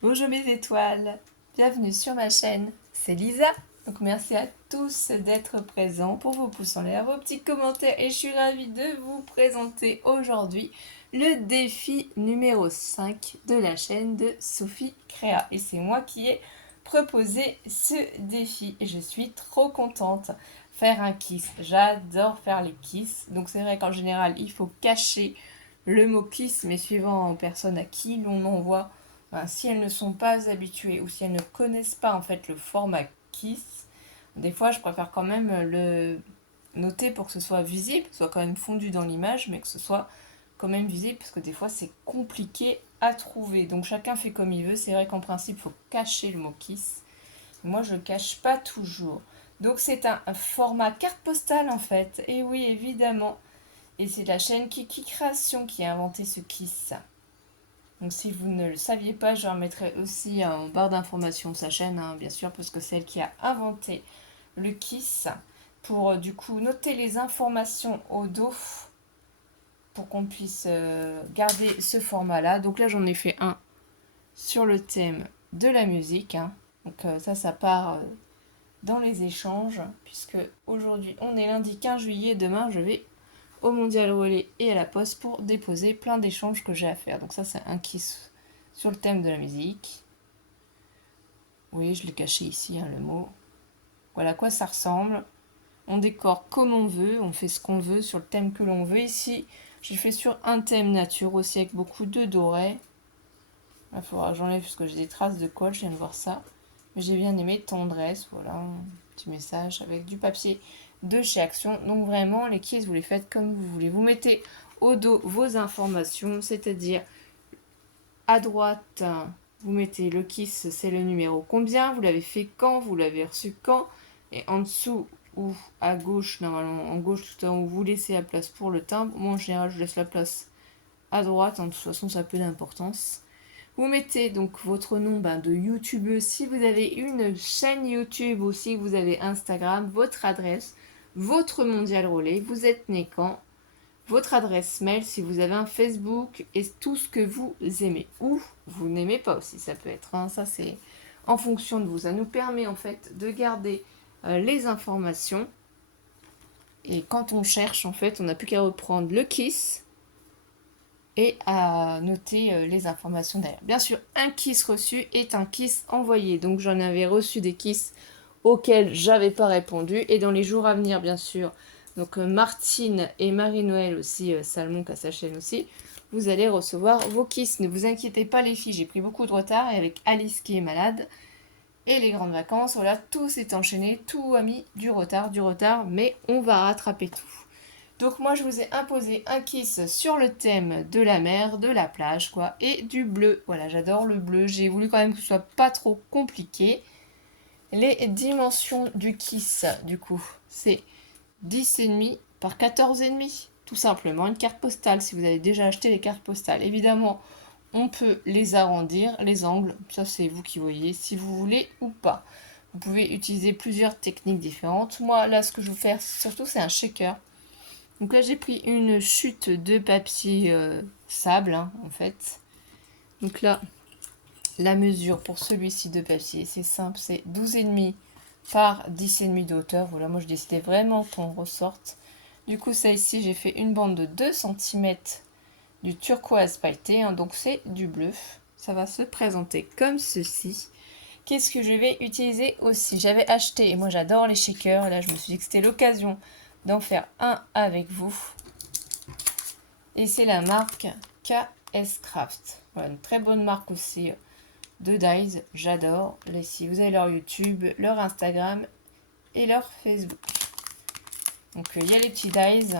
Bonjour mes étoiles, bienvenue sur ma chaîne, c'est Lisa. Donc merci à tous d'être présents pour vos pouces en l'air, vos petits commentaires et je suis ravie de vous présenter aujourd'hui le défi numéro 5 de la chaîne de Sophie Créa. Et c'est moi qui ai proposé ce défi et je suis trop contente. Faire un kiss, j'adore faire les kiss. Donc c'est vrai qu'en général il faut cacher le mot kiss, mais suivant aux personnes à qui l'on envoie. Enfin, si elles ne sont pas habituées ou si elles ne connaissent pas en fait le format KISS, des fois je préfère quand même le noter pour que ce soit visible, que ce soit quand même fondu dans l'image, mais que ce soit quand même visible parce que des fois c'est compliqué à trouver. Donc chacun fait comme il veut. C'est vrai qu'en principe il faut cacher le mot KISS. Moi je le cache pas toujours. Donc c'est un format carte postale en fait. Et oui évidemment. Et c'est la chaîne Kiki Création qui a inventé ce KISS. Donc si vous ne le saviez pas, je remettrai aussi en barre d'informations sa chaîne, hein, bien sûr, parce que c'est elle qui a inventé le KISS, pour du coup noter les informations au dos, pour qu'on puisse garder ce format-là. Donc là j'en ai fait un sur le thème de la musique, hein. Donc ça part dans les échanges, puisque aujourd'hui on est lundi 15 juillet, demain je vais au Mondial Relais et à la Poste pour déposer plein d'échanges que j'ai à faire. Donc ça c'est un kiss sur le thème de la musique. Oui, je l'ai caché ici, hein, le mot. Voilà à quoi ça ressemble. On décore comme on veut, on fait ce qu'on veut sur le thème que l'on veut. Ici, j'ai fait sur un thème nature aussi avec beaucoup de doré. Il faudra que j'enlève parce que j'ai des traces de colle, je viens de voir ça. Mais j'ai bien aimé tendresse, voilà, un petit message avec du papier de chez Action. Donc vraiment, les quiz, vous les faites comme vous voulez. Vous mettez au dos vos informations, c'est-à-dire à droite, vous mettez le kiss, c'est le numéro combien, vous l'avez fait quand, vous l'avez reçu quand, et en dessous ou à gauche, normalement en gauche tout en haut, vous laissez la place pour le timbre. Moi en général, je laisse la place à droite, hein, de toute façon ça a peu d'importance. Vous mettez donc votre nom de youtubeuse, si vous avez une chaîne YouTube ou si vous avez Instagram, votre adresse, votre mondial relais, vous êtes né quand, votre adresse mail si vous avez un Facebook et tout ce que vous aimez ou vous n'aimez pas aussi, ça peut être, hein, ça c'est en fonction de vous. Ça nous permet en fait de garder les informations et quand on cherche en fait on n'a plus qu'à reprendre le KISS et à noter les informations derrière. Bien sûr, un KISS reçu est un KISS envoyé, donc j'en avais reçu des KISS auxquels j'avais pas répondu et dans les jours à venir bien sûr. Donc Martine et Marie-Noël aussi, Salmon qui a sa chaîne aussi, vous allez recevoir vos kiss. Ne vous inquiétez pas les filles, j'ai pris beaucoup de retard et avec Alice qui est malade et les grandes vacances, voilà, tout s'est enchaîné, tout a mis du retard, mais on va rattraper tout. Donc moi je vous ai imposé un kiss sur le thème de la mer, de la plage quoi, et du bleu. Voilà, j'adore le bleu, j'ai voulu quand même que ce soit pas trop compliqué. Les dimensions du kiss, du coup, c'est 10,5 par 14,5. Tout simplement, une carte postale, si vous avez déjà acheté les cartes postales. Évidemment, on peut les arrondir, les angles, ça c'est vous qui voyez, si vous voulez ou pas. Vous pouvez utiliser plusieurs techniques différentes. Moi, là, ce que je vais faire, surtout, c'est un shaker. Donc là, j'ai pris une chute de papier sable, hein, en fait. Donc là, la mesure pour celui-ci de papier, c'est simple, c'est 12,5 par 10,5 de hauteur. Voilà, moi je décidais vraiment qu'on ressorte. Du coup, ça ici, j'ai fait une bande de 2 cm du turquoise pailleté, hein, donc c'est du bleu. Ça va se présenter comme ceci. Qu'est-ce que je vais utiliser aussi? J'avais acheté, et moi j'adore les shakers, et là je me suis dit que c'était l'occasion d'en faire un avec vous. Et c'est la marque KS Craft. Voilà, une très bonne marque aussi de dies, j'adore. Ici, vous avez leur YouTube, leur Instagram et leur Facebook. Donc il y a les petits dies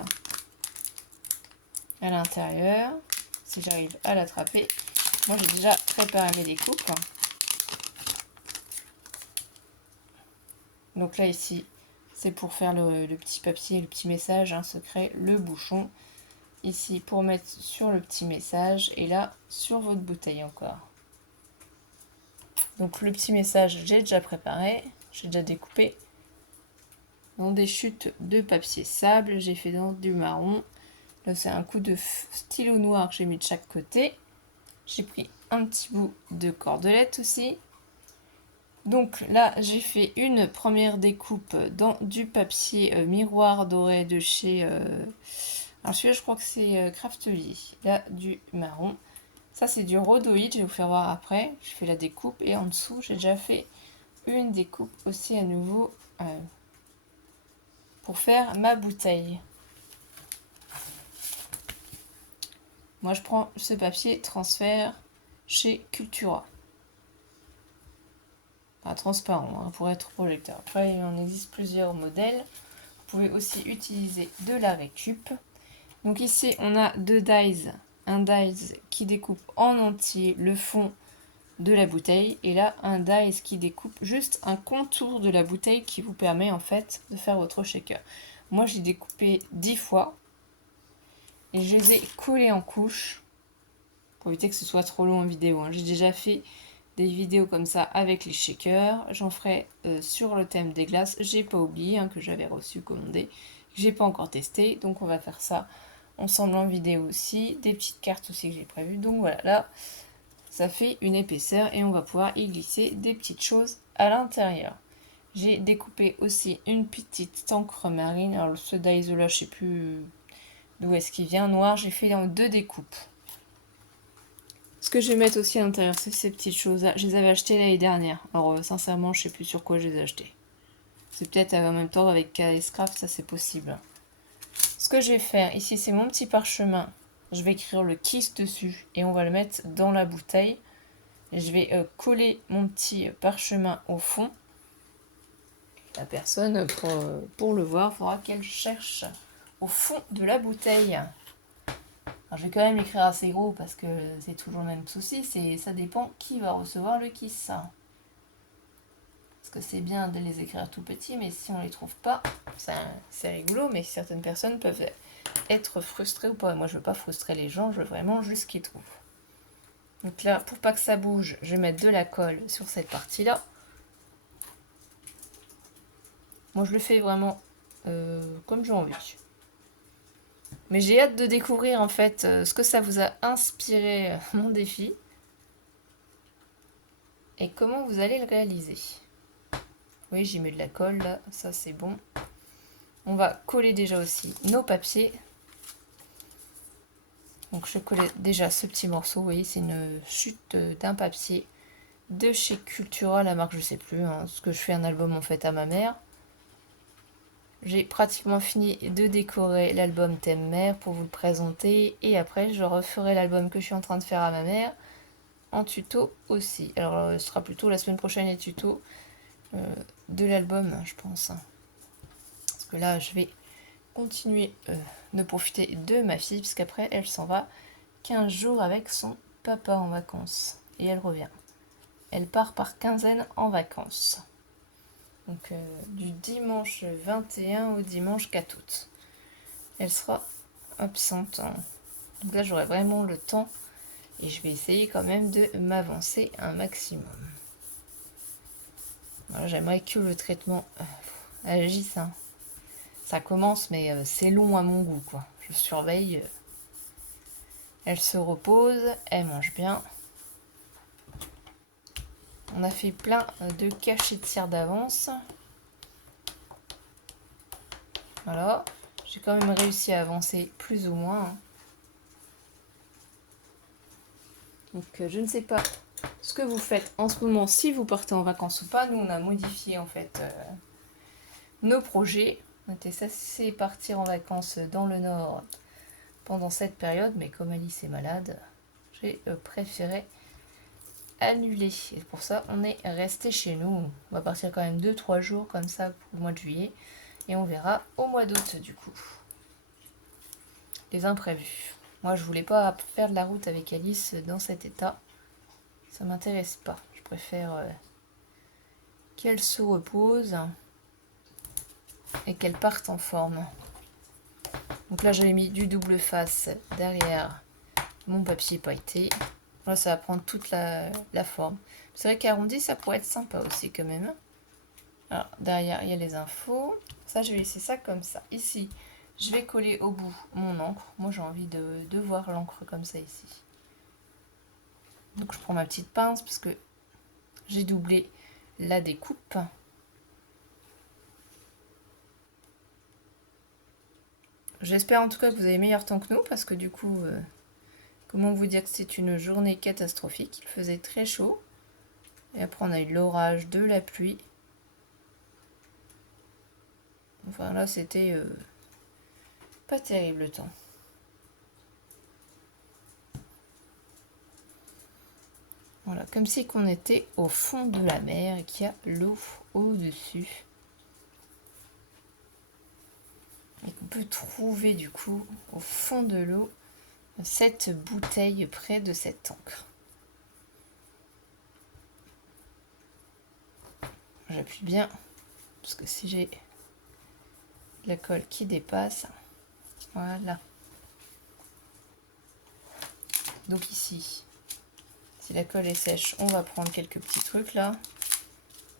à l'intérieur, si j'arrive à l'attraper. Moi j'ai déjà préparé mes découpes. Donc là ici, c'est pour faire le petit papier, le petit message, hein, secret, le bouchon. Ici pour mettre sur le petit message et là sur votre bouteille encore. Donc le petit message, j'ai déjà préparé, j'ai déjà découpé dans des chutes de papier sable. J'ai fait dans du marron. Là, c'est un coup de stylo noir que j'ai mis de chaque côté. J'ai pris un petit bout de cordelette aussi. Donc là, j'ai fait une première découpe dans du papier miroir doré de chez... alors celui-là, je crois que c'est Craftly. Là, du marron. Ça, c'est du rhodoïde, je vais vous faire voir après. Je fais la découpe et en dessous, j'ai déjà fait une découpe aussi à nouveau pour faire ma bouteille. Moi, je prends ce papier transfert chez Cultura. Enfin, transparent, hein, pour être projecteur. Après, il en existe plusieurs modèles. Vous pouvez aussi utiliser de la récup. Donc ici, on a deux dies. Un dies qui découpe en entier le fond de la bouteille. Et là, un dies qui découpe juste un contour de la bouteille qui vous permet en fait de faire votre shaker. Moi, j'ai découpé 10 fois. Et je les ai collés en couches. Pour éviter que ce soit trop long en vidéo. Hein. J'ai déjà fait des vidéos comme ça avec les shakers. J'en ferai sur le thème des glaces. J'ai pas oublié que j'avais reçu commandé. Que j'ai pas encore testé. Donc on va faire ça ensemble en vidéo aussi. Des petites cartes aussi que j'ai prévues. Donc voilà, là, ça fait une épaisseur et on va pouvoir y glisser des petites choses à l'intérieur. J'ai découpé aussi une petite encre marine. Alors ce d'Iso là, je sais plus d'où est-ce qu'il vient. Noir, j'ai fait en 2 découpes. Ce que je vais mettre aussi à l'intérieur, c'est ces petites choses-là. Je les avais achetées l'année dernière. Alors, sincèrement, je sais plus sur quoi je les ai achetées. C'est peut-être en même temps avec KS Craft, ça c'est possible. Ce que je vais faire, ici, c'est mon petit parchemin. Je vais écrire le Kiss dessus et on va le mettre dans la bouteille. Et je vais coller mon petit parchemin au fond. La personne, pour le voir, il faudra qu'elle cherche au fond de la bouteille. Alors, je vais quand même l'écrire assez gros parce que c'est toujours le même souci, ça dépend qui va recevoir le kiss. Parce que c'est bien de les écrire tout petits, mais si on les trouve pas, c'est rigolo, mais certaines personnes peuvent être frustrées ou pas. Moi, je veux pas frustrer les gens, je veux vraiment juste qu'ils trouvent. Donc là, pour pas que ça bouge, je vais mettre de la colle sur cette partie-là. Moi, je le fais vraiment comme j'ai envie. Mais j'ai hâte de découvrir en fait ce que ça vous a inspiré mon défi et comment vous allez le réaliser. Oui, j'y mets de la colle là, ça c'est bon. On va coller déjà aussi nos papiers. Donc je collais déjà ce petit morceau, vous voyez, c'est une chute d'un papier de chez Cultura, la marque je sais plus, parce que je fais un album en fait à ma mère. J'ai pratiquement fini de décorer l'album thème mère pour vous le présenter et après je referai l'album que je suis en train de faire à ma mère en tuto aussi. Alors ce sera plutôt la semaine prochaine les tutos de l'album je pense. Parce que là je vais continuer de profiter de ma fille puisqu'après elle s'en va 15 jours avec son papa en vacances et elle revient. Elle part par quinzaine en vacances. Donc du dimanche 21 au dimanche 4 août. Elle sera absente. Donc là j'aurai vraiment le temps et je vais essayer quand même de m'avancer un maximum. Voilà, j'aimerais que le traitement agisse. Ça commence mais c'est long à mon goût quoi. Je surveille. Elle se repose, elle mange bien. On a fait plein de cachetières d'avance. Voilà. J'ai quand même réussi à avancer plus ou moins. Donc je ne sais pas ce que vous faites en ce moment, si vous partez en vacances ou pas. Nous, on a modifié en fait nos projets. On était censé partir en vacances dans le Nord pendant cette période, mais comme Alice est malade, j'ai préféré annuler. Et pour ça, on est resté chez nous. On va partir quand même 2-3 jours comme ça pour le mois de juillet. Et on verra au mois d'août du coup. Les imprévus. Moi, je voulais pas faire de la route avec Alice dans cet état. Ça m'intéresse pas. Je préfère qu'elle se repose et qu'elle parte en forme. Donc là, j'avais mis du double face derrière mon papier pailleté. Là, ça va prendre toute la forme. C'est vrai qu'arrondi, ça pourrait être sympa aussi quand même. Alors, derrière, il y a les infos. Ça, je vais laisser ça comme ça. Ici, je vais coller au bout mon encre. Moi, j'ai envie de voir l'encre comme ça ici. Donc je prends ma petite pince parce que j'ai doublé la découpe. J'espère en tout cas que vous avez meilleur temps que nous parce que du coup, comment vous dire que c'est une journée catastrophique. Il faisait très chaud. Et après on a eu l'orage, de la pluie. Enfin là c'était pas terrible le temps. Voilà, comme si qu'on était au fond de la mer et qu'il y a l'eau au-dessus. Et qu'on peut trouver du coup au fond de l'eau cette bouteille près de cette encre. J'appuie bien parce que si j'ai la colle qui dépasse, voilà. Donc ici, si la colle est sèche, on va prendre quelques petits trucs là.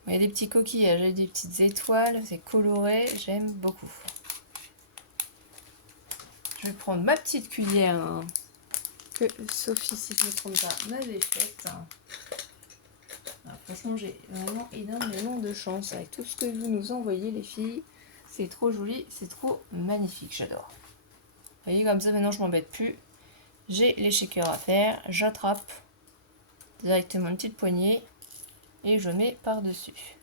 Il y a des petits coquillages et des petites étoiles, c'est coloré, j'aime beaucoup. Je vais prendre ma petite cuillère hein, que Sophie, si je ne me trompe pas, m'avait faite. Alors, franchement, j'ai vraiment énormément de chance avec tout ce que vous nous envoyez, les filles. C'est trop joli, c'est trop magnifique, j'adore. Vous voyez, comme ça, maintenant, je m'embête plus. J'ai les shakers à faire, j'attrape directement une petite poignée et je mets par-dessus.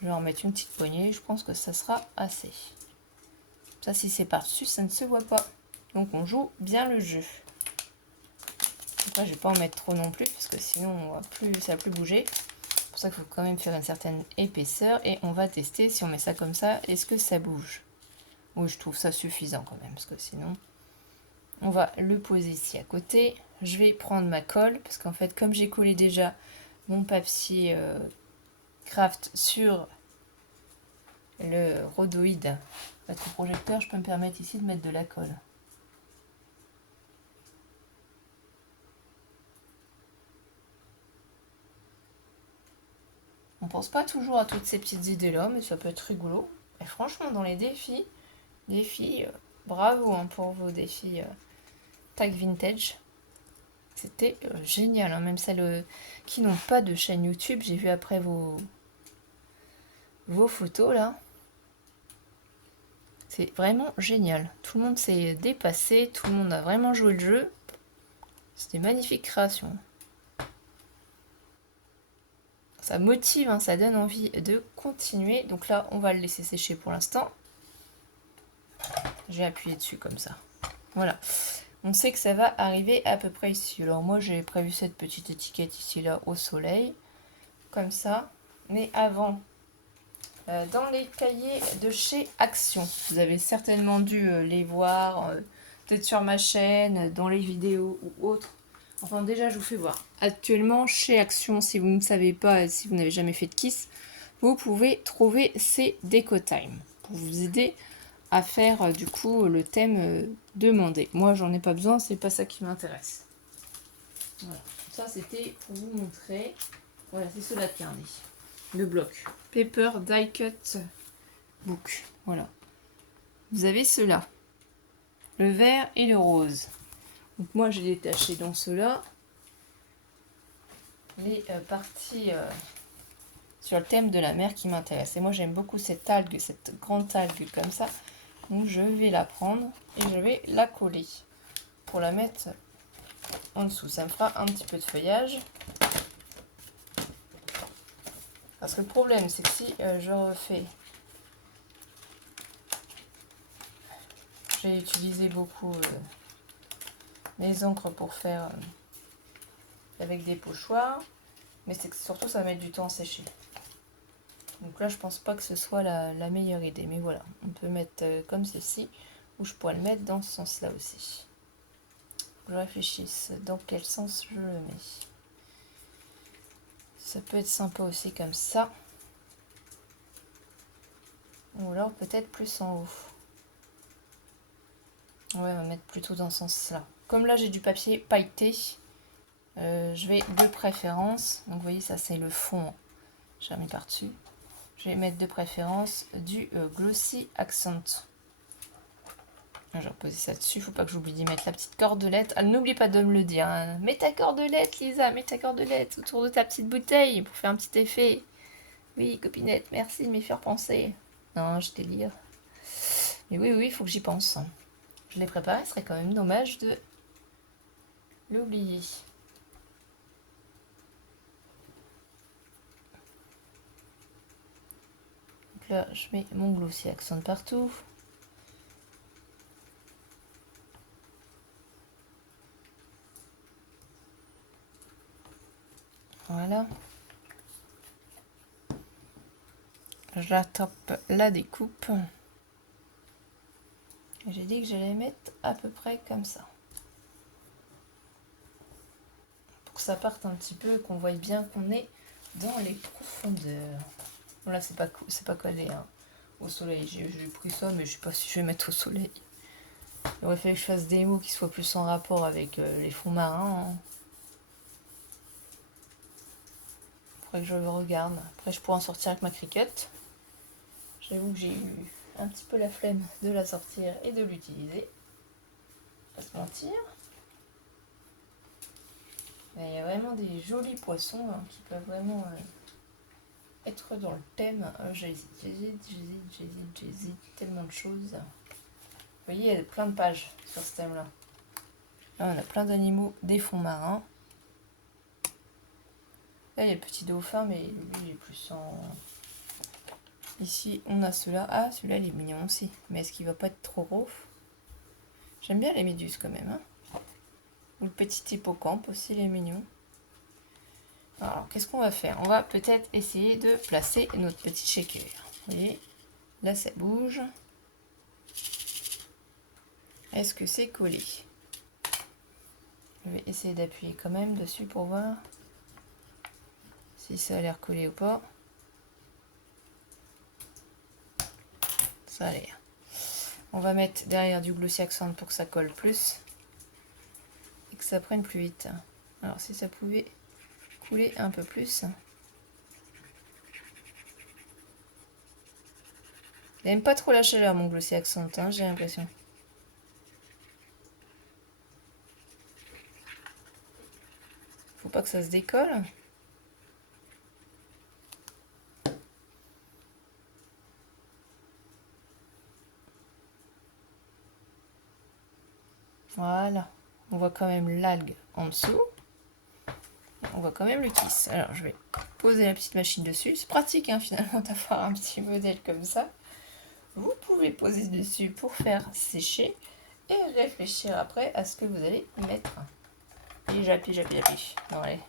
Je vais en mettre une petite poignée, je pense que ça sera assez. Ça, si c'est par-dessus, ça ne se voit pas. Donc, on joue bien le jeu. Après, je ne vais pas en mettre trop non plus, parce que sinon, ça va plus bouger. C'est pour ça qu'il faut quand même faire une certaine épaisseur. Et on va tester, si on met ça comme ça, est-ce que ça bouge? Oui, je trouve ça suffisant quand même, parce que sinon... On va le poser ici à côté. Je vais prendre ma colle, parce qu'en fait, comme j'ai collé déjà mon papier craft sur le rhodoïde, votre projecteur, je peux me permettre ici de mettre de la colle. On pense pas toujours à toutes ces petites idées-là, mais ça peut être rigolo. Et franchement, dans les défis, bravo hein, pour vos défis tag vintage. C'était génial, hein, même celles qui n'ont pas de chaîne YouTube. J'ai vu après vos photos là. C'est vraiment génial. Tout le monde s'est dépassé, tout le monde a vraiment joué le jeu. C'était magnifique création. Ça motive, hein, ça donne envie de continuer. Donc là, on va le laisser sécher pour l'instant. J'ai appuyé dessus comme ça. Voilà. On sait que ça va arriver à peu près ici. Alors moi, j'ai prévu cette petite étiquette ici, là, au soleil. Comme ça. Mais avant, dans les cahiers de chez Action, vous avez certainement dû les voir, peut-être sur ma chaîne, dans les vidéos ou autres. Enfin, déjà, je vous fais voir. Actuellement, chez Action, si vous ne savez pas, si vous n'avez jamais fait de Kiss, vous pouvez trouver ces Déco Time pour vous aider à faire du coup le thème demandé. Moi, j'en ai pas besoin, c'est pas ça qui m'intéresse. Voilà. Ça, c'était pour vous montrer. Voilà, c'est cela de carnet. Le bloc. Paper Die Cut Book. Voilà. Vous avez cela. Le vert et le rose. Donc moi, j'ai détaché dans cela les parties sur le thème de la mer qui m'intéressent. Et moi, j'aime beaucoup cette algue, cette grande algue comme ça. Donc je vais la prendre et je vais la coller pour la mettre en dessous. Ça me fera un petit peu de feuillage. Parce que le problème, c'est que si je refais... J'ai utilisé beaucoup les encres pour faire avec des pochoirs. Mais c'est que surtout, ça va mettre du temps à sécher. Donc là, je pense pas que ce soit la meilleure idée. Mais voilà, on peut mettre comme ceci. Ou je pourrais le mettre dans ce sens-là aussi. Je réfléchisse dans quel sens je le mets. Ça peut être sympa aussi comme ça. Ou alors peut-être plus en haut. Ouais, on va mettre plutôt dans ce sens-là. Comme là, j'ai du papier pailleté, je vais de préférence, donc vous voyez, ça c'est le fond, j'ai remis par-dessus. Je vais mettre de préférence du Glossy Accent. Je vais reposer ça dessus, faut pas que j'oublie d'y mettre la petite cordelette. Ah, n'oublie pas de me le dire, hein. Mets ta cordelette, Lisa, mets ta cordelette autour de ta petite bouteille pour faire un petit effet. Oui, copinette, merci de m'y faire penser. Non, je délire. Mais oui, il faut que j'y pense. Je l'ai préparé, ce serait quand même dommage de l'oublier. Donc là, je mets mon glossy accent partout. Voilà. J'attrape la découpe. J'ai dit que j'allais mettre à peu près comme ça. Pour que ça parte un petit peu et qu'on voie bien qu'on est dans les profondeurs. Bon là c'est pas collé hein, au soleil. J'ai pris ça mais je sais pas si je vais mettre au soleil. Il aurait fallu que je fasse des mots qui soient plus en rapport avec les fonds marins. Hein. Faudrait que je le regarde. Après je pourrais en sortir avec ma cricket. J'avoue que j'ai eu un petit peu la flemme de la sortir et de l'utiliser. Pas se mentir. Mais il y a vraiment des jolis poissons hein, qui peuvent vraiment être dans le thème. J'hésite. Tellement de choses. Vous voyez, il y a plein de pages sur ce thème-là. Là, on a plein d'animaux des fonds marins. Là, il y a le petit dauphin, mais lui, il est plus en... Ici, on a ceux-là. Ah, celui-là, il est mignon aussi. Mais est-ce qu'il va pas être trop gros? J'aime bien les méduses quand même. Hein. Le petit hippocampe aussi, il est mignon. Alors, qu'est-ce qu'on va faire? On va peut-être essayer de placer notre petit shaker. Vous voyez, là, ça bouge. Est-ce que c'est collé? Je vais essayer d'appuyer quand même dessus pour voir si ça a l'air collé ou pas. Ça a l'air. On va mettre derrière du glossy accent pour que ça colle plus et que ça prenne plus vite. Alors si ça pouvait couler un peu plus. Il n'aime pas trop la chaleur mon glossy accent, hein, j'ai l'impression. Faut pas que ça se décolle. Voilà. On voit quand même l'algue en dessous. On voit quand même le kiss. Alors je vais poser la petite machine dessus. C'est pratique hein, finalement d'avoir un petit modèle comme ça. Vous pouvez poser dessus pour faire sécher et réfléchir après à ce que vous allez y mettre. Et j'appuie. Non allez,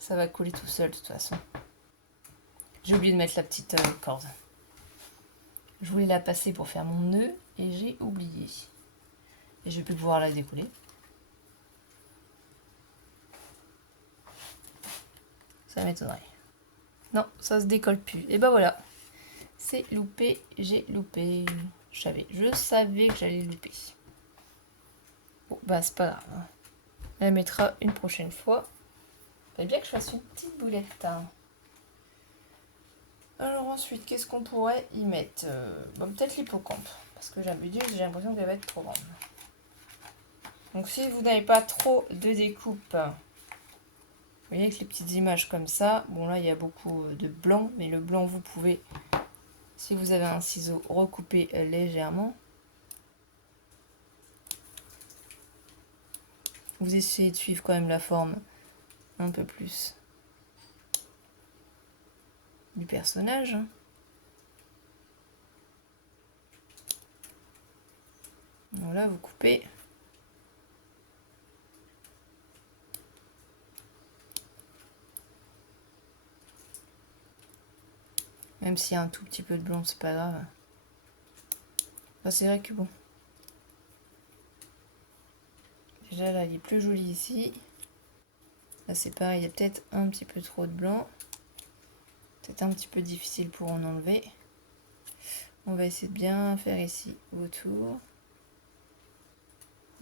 ça va couler tout seul de toute façon. J'ai oublié de mettre la petite corde. Je voulais la passer pour faire mon nœud et j'ai oublié. Et je vais plus pouvoir la découler. Ça m'étonnerait. Non, ça se décolle plus. Et ben voilà. C'est loupé, j'ai loupé. Je savais que j'allais louper. Bon, bah c'est pas grave. Hein. On la mettra une prochaine fois. Il bien que je fasse une petite boulette. Hein. Alors ensuite, qu'est-ce qu'on pourrait y mettre bon, peut-être l'hippocampe. Parce que j'ai l'impression qu'elle va être trop grande. Donc si vous n'avez pas trop de découpe, vous voyez avec les petites images comme ça. Bon là, il y a beaucoup de blanc. Mais le blanc, vous pouvez, si vous avez un ciseau, recouper légèrement. Vous essayez de suivre quand même la forme un peu plus du personnage. Voilà, vous coupez. Même s'il y a un tout petit peu de blanc, c'est pas grave. Enfin, c'est vrai que bon. Déjà là, il est plus joli ici. Là, c'est pareil, il y a peut-être un petit peu trop de blanc. Peut-être un petit peu difficile pour en enlever. On va essayer de bien faire ici autour.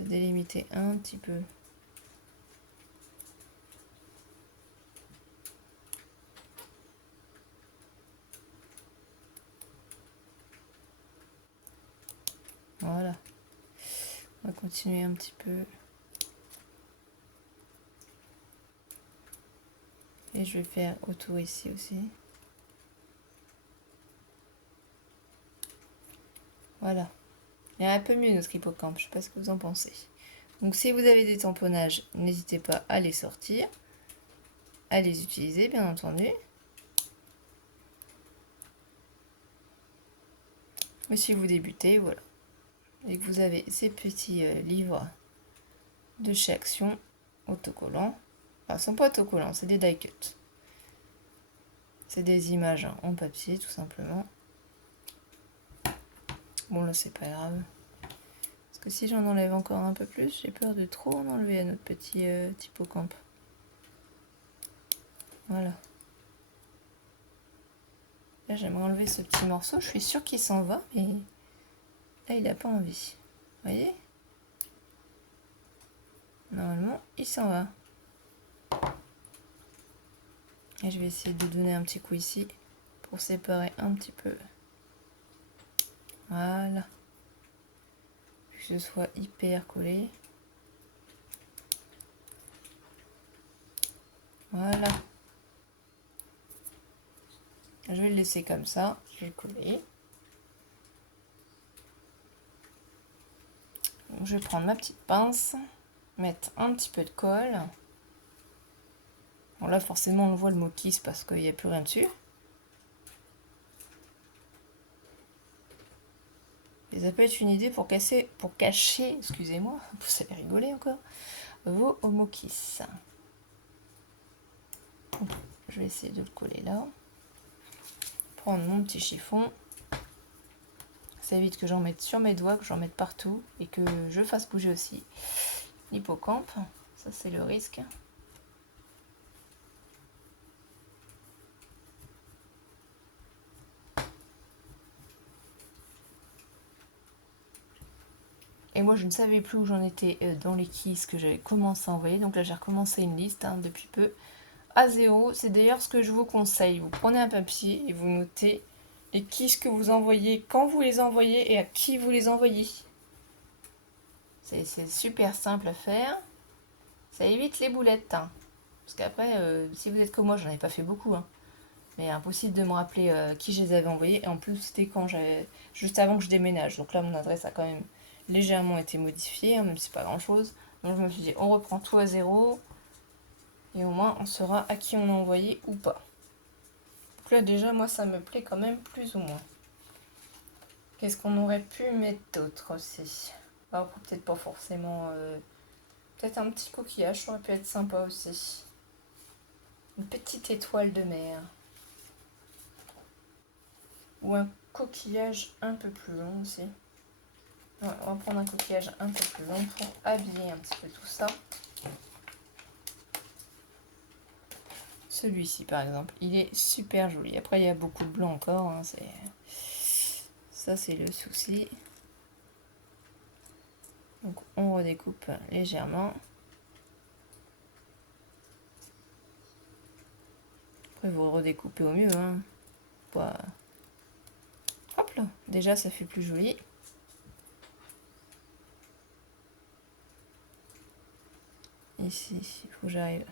De délimiter un petit peu. Voilà. On va continuer un petit peu. Et je vais faire autour ici aussi. Voilà. Il est un peu mieux notre hippocampe, je ne sais pas ce que vous en pensez. Donc si vous avez des tamponnages, n'hésitez pas à les sortir, à les utiliser bien entendu. Mais si vous débutez, voilà. Et que vous avez ces petits livres de chez Action, autocollants. Enfin, ce ne sont pas autocollants, c'est des die cut. C'est des images en papier tout simplement. Bon là c'est pas grave. Parce que si j'en enlève encore un peu plus, j'ai peur de trop en enlever à notre petit hippocampe. Voilà. Là j'aimerais enlever ce petit morceau. Je suis sûre qu'il s'en va, mais là il n'a pas envie. Vous voyez? Normalement il s'en va. Et je vais essayer de donner un petit coup ici pour séparer un petit peu. Voilà. Que ce soit hyper collé. Voilà. Je vais le laisser comme ça. Je vais le coller. Donc, je vais prendre ma petite pince. Mettre un petit peu de colle. Bon là forcément on voit le mot kiss parce qu'il n'y a plus rien dessus. Et ça peut être une idée pour cacher, excusez-moi, vous allez rigoler encore, vos homokiss. Je vais essayer de le coller là. Prendre mon petit chiffon. Ça évite que j'en mette sur mes doigts, que j'en mette partout et que je fasse bouger aussi l'hippocampe. Ça c'est le risque. Et moi je ne savais plus où j'en étais dans les kisses que j'avais commencé à envoyer. Donc là j'ai recommencé une liste depuis peu à 0. C'est d'ailleurs ce que je vous conseille. Vous prenez un papier et vous notez les kisses que vous envoyez, quand vous les envoyez et à qui vous les envoyez. C'est super simple à faire. Ça évite les boulettes. Parce qu'après, si vous êtes comme moi, j'en ai pas fait beaucoup. Mais impossible de me rappeler qui je les avais envoyés. Et en plus, c'était quand juste avant que je déménage. Donc là, mon adresse a quand même légèrement été modifiée, même si c'est pas grand chose. Donc je me suis dit, on reprend tout à 0. Et au moins, on saura à qui on a envoyé ou pas. Donc là, déjà, moi, ça me plaît quand même plus ou moins. Qu'est-ce qu'on aurait pu mettre d'autre aussi? Alors, peut-être pas forcément... peut-être un petit coquillage, ça aurait pu être sympa aussi. Une petite étoile de mer. Ou un coquillage un peu plus long aussi. Ouais, on va prendre un coquillage un peu plus long pour habiller un petit peu tout ça. Celui-ci par exemple, il est super joli. Après il y a beaucoup de blanc encore, ça c'est le souci. Donc on redécoupe légèrement. Après vous redécoupez au mieux. Hop là, déjà ça fait plus joli. Ici, il faut que j'arrive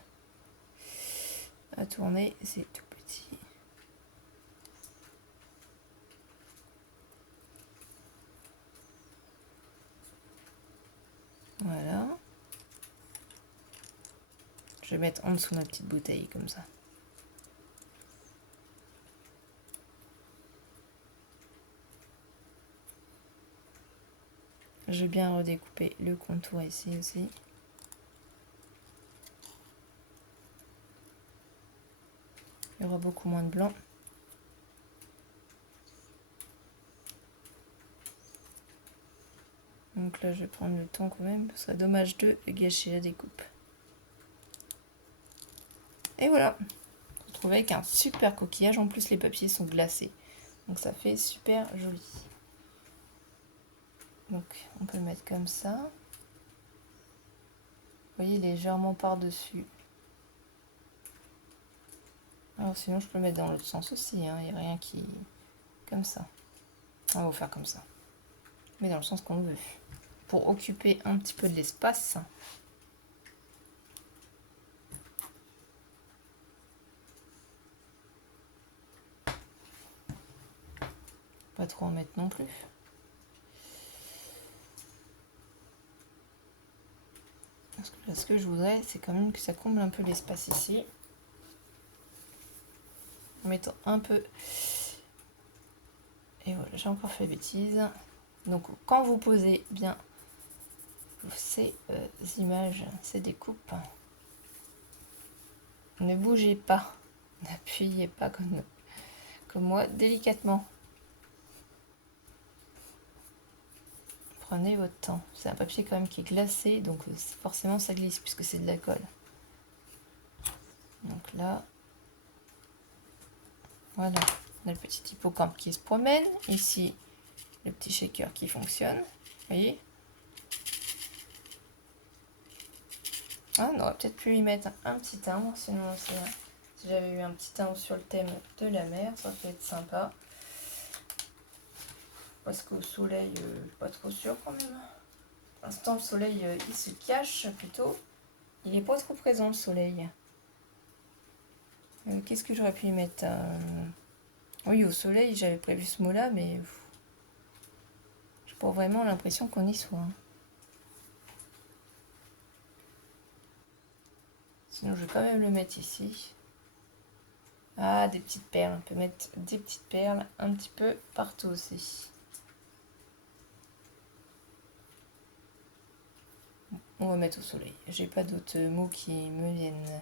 à tourner, c'est tout petit. Voilà. Je vais mettre en dessous ma petite bouteille comme ça. Je vais bien redécouper le contour ici aussi. Il y aura beaucoup moins de blanc. Donc là, je vais prendre le temps quand même, ce serait dommage de gâcher la découpe. Et voilà, on se retrouve avec un super coquillage. En plus, les papiers sont glacés, donc ça fait super joli. Donc, on peut le mettre comme ça. Vous voyez, légèrement par-dessus. Alors sinon, je peux le mettre dans l'autre sens aussi. Il n'y a rien qui... Comme ça. On va faire comme ça. Mais dans le sens qu'on veut. pour occuper un petit peu de l'espace. Pas trop en mettre non plus. Parce que là, ce que je voudrais, c'est quand même que ça comble un peu l'espace ici. En mettant un peu. Et voilà, j'ai encore fait bêtise. Donc, quand vous posez bien ces images, ces découpes, ne bougez pas. N'appuyez pas comme moi, délicatement. Prenez votre temps. C'est un papier quand même qui est glacé, donc forcément ça glisse puisque c'est de la colle. Donc là, voilà, on a le petit hippocampe qui se promène. Ici, le petit shaker qui fonctionne. Vous voyez? Ah, on aurait peut-être pu y mettre un petit timbre, sinon si j'avais eu un petit timbre sur le thème de la mer, ça aurait pu être sympa. Parce qu'au soleil, pas trop sûr quand même. Pour l'instant, le soleil, il se cache plutôt. Il n'est pas trop présent, le soleil. Qu'est-ce que j'aurais pu y mettre? Oui, au soleil, j'avais prévu ce mot-là, mais j'ai pas vraiment l'impression qu'on y soit. Sinon, je vais quand même le mettre ici. Ah, des petites perles. On peut mettre des petites perles un petit peu partout aussi. On va mettre au soleil. J'ai pas d'autres mots qui me viennent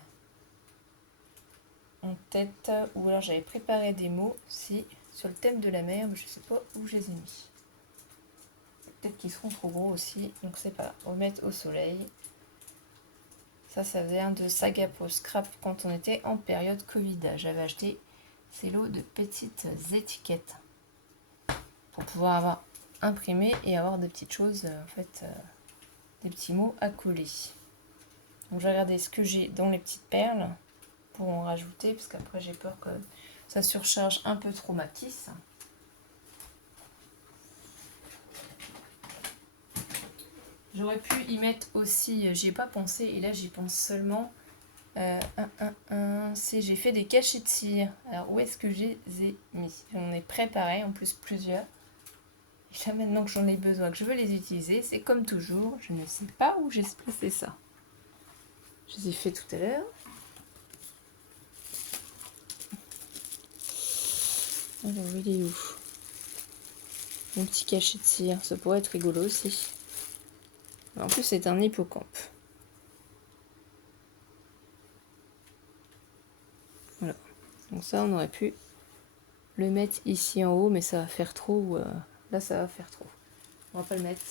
en tête. Ou alors j'avais préparé des mots aussi sur le thème de la mer, mais je sais pas où je les ai mis. Peut-être qu'ils seront trop gros aussi, donc c'est pas grave. On va mettre au soleil. Ça vient de Saga Pro Scrap quand on était en période Covid. J'avais acheté ces lots de petites étiquettes pour pouvoir avoir imprimé et avoir des petites choses, en fait, des petits mots à coller. Donc j'ai regardé ce que j'ai dans les petites perles pour en rajouter, parce qu'après j'ai peur que ça surcharge un peu trop ma tisse. J'aurais pu y mettre aussi, j'y ai pas pensé, et là j'y pense seulement. J'ai fait des cachets de cire. Alors où est-ce que je les ai mis? J'en ai préparé en plus plusieurs. Et là maintenant que j'en ai besoin, que je veux les utiliser, c'est comme toujours, je ne sais pas où j'ai placé ça. Je les ai fait tout à l'heure. Alors il est où? Mon petit cachet de cire, ça pourrait être rigolo aussi. En plus c'est un hippocampe. Voilà. Donc ça on aurait pu le mettre ici en haut, mais ça va faire trop. Là ça va faire trop. On va pas le mettre.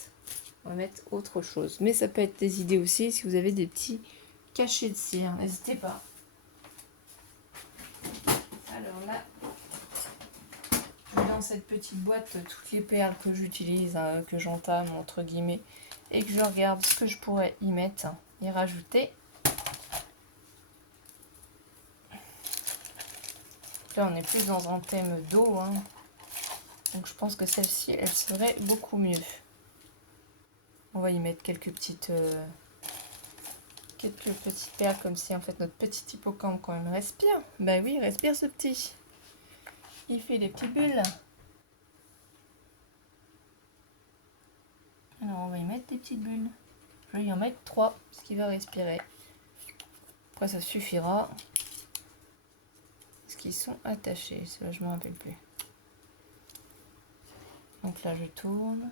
On va mettre autre chose. Mais ça peut être des idées aussi si vous avez des petits cachets de cire. N'hésitez pas. Alors là, dans cette petite boîte, toutes les perles que j'utilise, que j'entame entre guillemets, et que je regarde ce que je pourrais y mettre et rajouter. Là, on est plus dans un thème d'eau. Donc je pense que celle-ci, elle serait beaucoup mieux. On va y mettre quelques petites perles comme si en fait notre petit hippocampe quand même respire. Bah oui, respire ce petit. Il fait des petites bulles. Alors on va y mettre des petites bulles. Je vais y en mettre 3 parce qu'il va respirer. Après ça suffira. Parce qu'ils sont attachés. Cela je ne me rappelle plus. Donc là je tourne.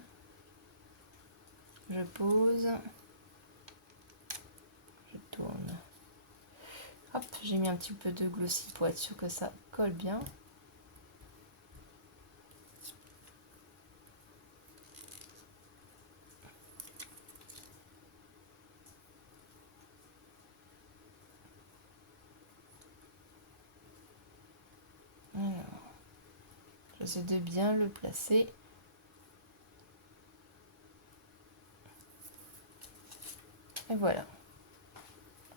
Je pose. Je tourne. Hop, j'ai mis un petit peu de glossy pour être sûr que ça colle bien. Alors, j'essaie de bien le placer. Et voilà.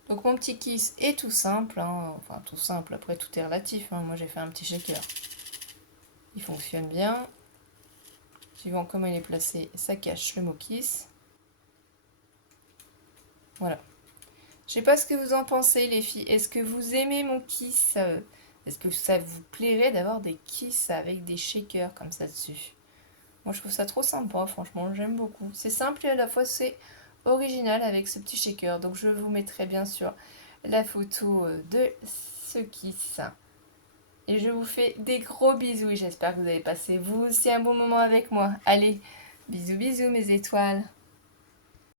Donc mon petit kiss est tout simple, enfin tout simple, après tout est relatif, moi j'ai fait un petit shaker. Il fonctionne bien. Suivant comment il est placé, ça cache le mot kiss. Voilà. Je sais pas ce que vous en pensez, les filles. Est-ce que vous aimez mon kiss Est-ce que ça vous plairait d'avoir des kiss avec des shakers comme ça dessus? Moi, je trouve ça trop sympa, franchement, j'aime beaucoup. C'est simple et à la fois c'est original avec ce petit shaker. Donc, je vous mettrai bien sûr la photo de ce kiss. Et je vous fais des gros bisous et j'espère que vous avez passé vous aussi un bon moment avec moi. Allez, bisous bisous mes étoiles.